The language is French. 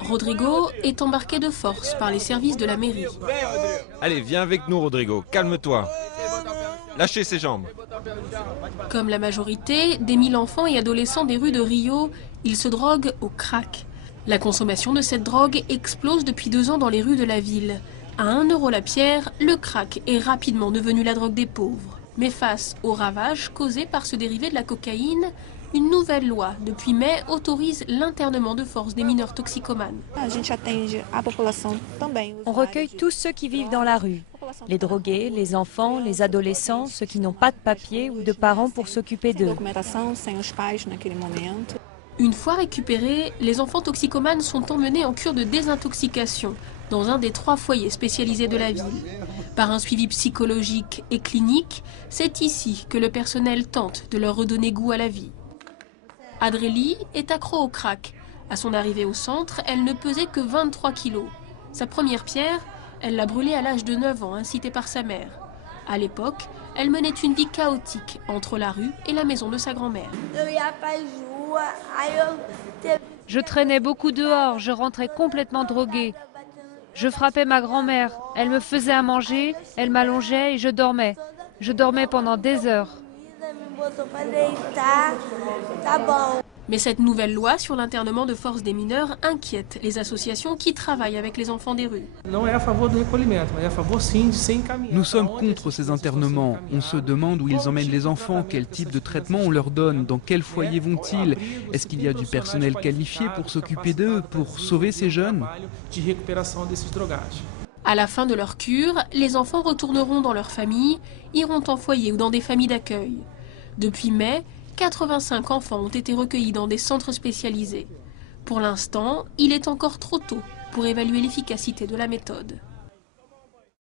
Rodrigo est embarqué de force par les services de la mairie. Allez, viens avec nous, Rodrigo, calme-toi. Lâchez ses jambes. Comme la majorité des 1000 enfants et adolescents des rues de Rio, ils se droguent au crack. La consommation de cette drogue explose depuis 2 ans dans les rues de la ville. À 1 € la pierre, le crack est rapidement devenu la drogue des pauvres. Mais face aux ravages causés par ce dérivé de la cocaïne, une nouvelle loi, depuis mai, autorise l'internement de force des mineurs toxicomanes. On recueille tous ceux qui vivent dans la rue. Les drogués, les enfants, les adolescents, ceux qui n'ont pas de papier ou de parents pour s'occuper d'eux. Une fois récupérés, les enfants toxicomanes sont emmenés en cure de désintoxication dans un des 3 foyers spécialisés de la ville. Par un suivi psychologique et clinique, c'est ici que le personnel tente de leur redonner goût à la vie. Adrélie est accro au crack. À son arrivée au centre, elle ne pesait que 23 kilos. Sa première pierre, elle l'a brûlée à l'âge de 9 ans, incitée par sa mère. À l'époque, elle menait une vie chaotique entre la rue et la maison de sa grand-mère. Je traînais beaucoup dehors, je rentrais complètement droguée. Je frappais ma grand-mère, elle me faisait à manger, elle m'allongeait et je dormais. Je dormais pendant des heures. Mais cette nouvelle loi sur l'internement de force des mineurs inquiète les associations qui travaillent avec les enfants des rues. Nous sommes contre ces internements. On se demande où ils emmènent les enfants, quel type de traitement on leur donne, dans quel foyer vont-ils. Est-ce qu'il y a du personnel qualifié pour s'occuper d'eux, pour sauver ces jeunes? À la fin de leur cure, les enfants retourneront dans leur famille, iront en foyer ou dans des familles d'accueil. Depuis mai, 85 enfants ont été recueillis dans des centres spécialisés. Pour l'instant, il est encore trop tôt pour évaluer l'efficacité de la méthode.